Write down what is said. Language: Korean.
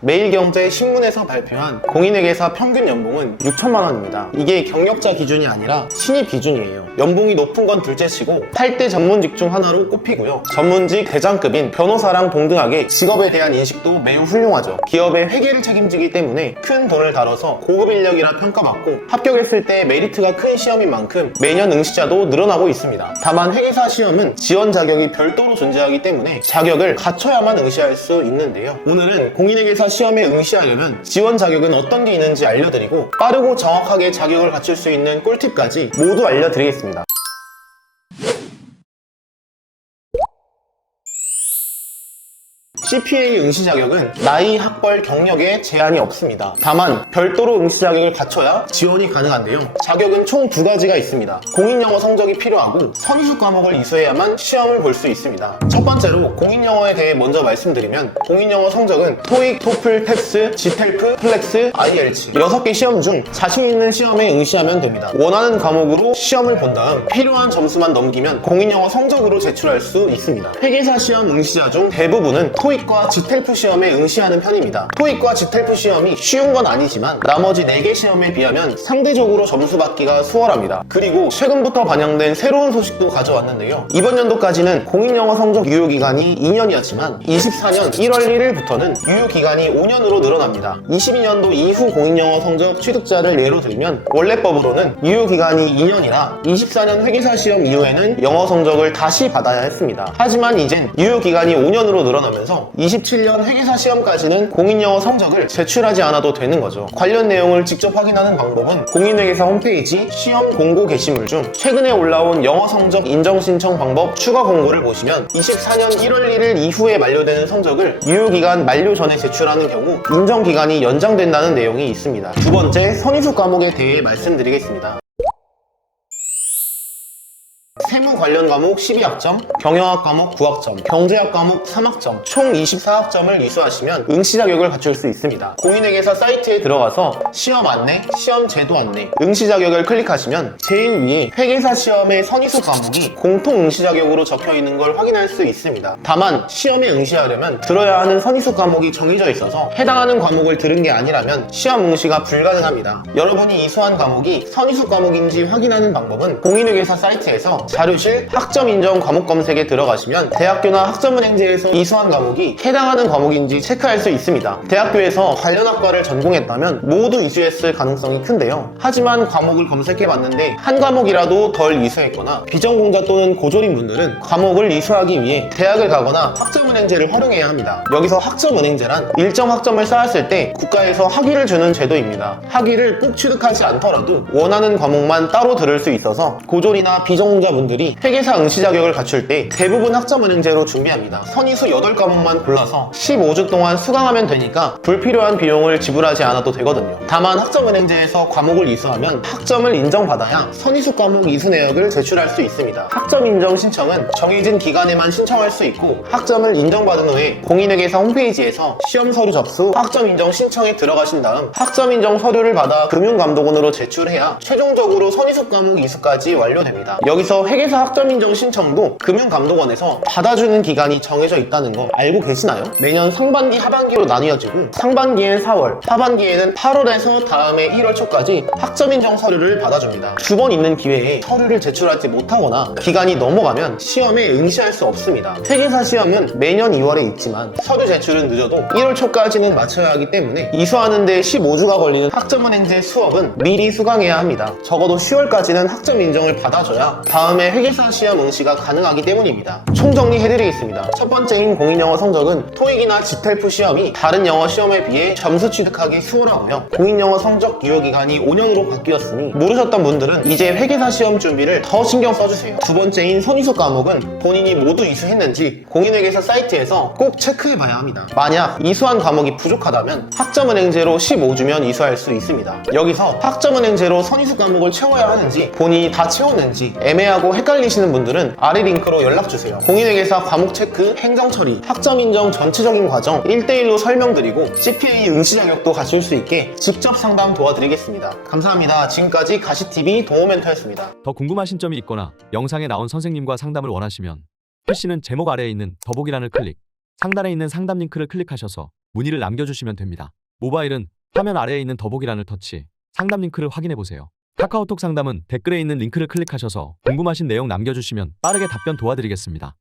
매일경제 신문에서 발표한 공인회계사 평균 연봉은 6천만 원입니다. 이게 경력자 기준이 아니라 신입 기준이에요. 연봉이 높은 건 둘째치고 8대 전문직 중 하나로 꼽히고요. 전문직 대장급인 변호사랑 동등하게 직업에 대한 인식도 매우 훌륭하죠. 기업의 회계를 책임지기 때문에 큰 돈을 다뤄서 고급 인력이라 평가받고 합격했을 때 메리트가 큰 시험인 만큼 매년 응시자도 늘어나고 있습니다. 다만 회계사 시험은 지원 자격이 별도로 존재하기 때문에 자격을 갖춰야만 응시할 수 있는데요. 오늘은 공인회계사 시험에 응시하려면 지원 자격은 어떤 게 있는지 알려드리고 빠르고 정확하게 자격을 갖출 수 있는 꿀팁까지 모두 알려드리겠습니다. CPA 응시 자격은 나이, 학벌, 경력에 제한이 없습니다. 다만 별도로 응시 자격을 갖춰야 지원이 가능한데요. 자격은 총 2가지가 있습니다. 공인영어 성적이 필요하고 선수 과목을 이수해야만 시험을 볼 수 있습니다. 첫 번째로 공인영어에 대해 먼저 말씀드리면 공인영어 성적은 토익, 토플, 텍스, 지텔프, 플렉스, IELTS 6개 시험 중 자신 있는 시험에 응시하면 됩니다. 원하는 과목으로 시험을 본 다음 필요한 점수만 넘기면 공인영어 성적으로 제출할 수 있습니다. 회계사 시험 응시자 중 대부분은 토익과 지텔프 시험에 응시하는 편입니다. 토익과 지텔프 시험이 쉬운 건 아니지만 나머지 4개 시험에 비하면 상대적으로 점수 받기가 수월합니다. 그리고 최근부터 반영된 새로운 소식도 가져왔는데요. 이번 연도까지는 공인영어 성적 유효기간이 2년이었지만 24년 1월 1일부터는 유효기간이 5년으로 늘어납니다. 22년도 이후 공인영어 성적 취득자를 예로 들면 원래법으로는 유효기간이 2년이라 24년 회계사 시험 이후에는 영어 성적을 다시 받아야 했습니다. 하지만 이젠 유효기간이 5년으로 늘어나면서 27년 회계사 시험까지는 공인영어 성적을 제출하지 않아도 되는 거죠. 관련 내용을 직접 확인하는 방법은 공인회계사 홈페이지 시험 공고 게시물 중 최근에 올라온 영어 성적 인정 신청 방법 추가 공고를 보시면 24년 1월 1일 이후에 만료되는 성적을 유효기간 만료 전에 제출하는 경우 인정기간이 연장된다는 내용이 있습니다. 두 번째, 선의수 과목에 대해 말씀드리겠습니다. 세무 관련 과목 12학점, 경영학 과목 9학점, 경제학 과목 3학점, 총 24학점을 이수하시면 응시 자격을 갖출 수 있습니다. 공인회계사 사이트에 들어가서 시험 안내, 시험 제도 안내, 응시 자격을 클릭하시면 제일 위에 회계사 시험의 선의수 과목이 공통 응시 자격으로 적혀 있는 걸 확인할 수 있습니다. 다만 시험에 응시하려면 들어야 하는 선의수 과목이 정해져 있어서 해당하는 과목을 들은 게 아니라면 시험 응시가 불가능합니다. 여러분이 이수한 과목이 선의수 과목인지 확인하는 방법은 공인회계사 사이트에서 자료실 학점 인정 과목 검색에 들어가시면 대학교나 학점은행제에서 이수한 과목이 해당하는 과목인지 체크할 수 있습니다. 대학교에서 관련 학과를 전공했다면 모두 이수했을 가능성이 큰데요. 하지만 과목을 검색해봤는데 한 과목이라도 덜 이수했거나 비전공자 또는 고졸인 분들은 과목을 이수하기 위해 대학을 가거나 학점은행제를 활용해야 합니다. 여기서 학점은행제란 일정 학점을 쌓았을 때 국가에서 학위를 주는 제도입니다. 학위를 꼭 취득하지 않더라도 원하는 과목만 따로 들을 수 있어서 고졸이나 비전공자 분들이 회계사 응시 자격을 갖출 때 대부분 학점은행제로 준비합니다. 선의수 8과목만 골라서 15주 동안 수강하면 되니까 불필요한 비용을 지불하지 않아도 되거든요. 다만 학점은행제에서 과목을 이수하면 학점을 인정받아야 선의수 과목 이수 내역을 제출할 수 있습니다. 학점 인정 신청은 정해진 기간에만 신청할 수 있고 학점을 인정받은 후에 공인회계사 홈페이지에서 시험 서류 접수, 학점 인정 신청에 들어가신 다음 학점 인정 서류를 받아 금융감독원으로 제출해야 최종적으로 선의수 과목 이수까지 완료됩니다. 여기서 회계사 학점 인정 신청도 금융감독원에서 받아주는 기간이 정해져 있다는 거 알고 계시나요? 매년 상반기, 하반기로 나뉘어지고 상반기엔 4월, 하반기에는 8월에서 다음해 1월 초까지 학점 인정 서류를 받아줍니다. 두 번 있는 기회에 서류를 제출하지 못하거나 기간이 넘어가면 시험에 응시할 수 없습니다. 회계사 시험은 매년 2월에 있지만 서류 제출은 늦어도 1월 초까지는 마쳐야 하기 때문에 이수하는 데 15주가 걸리는 학점은행제 수업은 미리 수강해야 합니다. 적어도 10월까지는 학점 인정을 받아줘야 다음에 회계사 시험 응시가 가능하기 때문입니다. 총정리해드리겠습니다. 첫 번째인 공인영어 성적은 토익이나 지텔프 시험이 다른 영어 시험에 비해 점수 취득하기 수월하고요. 공인영어 성적 유효기간이 5년으로 바뀌었으니 모르셨던 분들은 이제 회계사 시험 준비를 더 신경 써주세요. 두 번째인 선의수 과목은 본인이 모두 이수했는지 공인회계사 사이트에서 꼭 체크해봐야 합니다. 만약 이수한 과목이 부족하다면 학점은행제로 15주면 이수할 수 있습니다. 여기서 학점은행제로 선의수 과목을 채워야 하는지 본인이 다 채웠는지 애매하고 헷갈리시는 분들은 아래 링크로 연락주세요. 공인회계사 과목 체크, 행정 처리, 학점 인정 전체적인 과정 1대1로 설명드리고 CPA 응시 자격도 갖출 수 있게 직접 상담 도와드리겠습니다. 감사합니다. 지금까지 가시TV 동호멘토였습니다. 더 궁금하신 점이 있거나 영상에 나온 선생님과 상담을 원하시면 PC는 제목 아래에 있는 더보기란을 클릭 상단에 있는 상담 링크를 클릭하셔서 문의를 남겨주시면 됩니다. 모바일은 화면 아래에 있는 더보기란을 터치, 상담 링크를 확인해보세요. 카카오톡 상담은 댓글에 있는 링크를 클릭하셔서 궁금하신 내용 남겨주시면 빠르게 답변 도와드리겠습니다.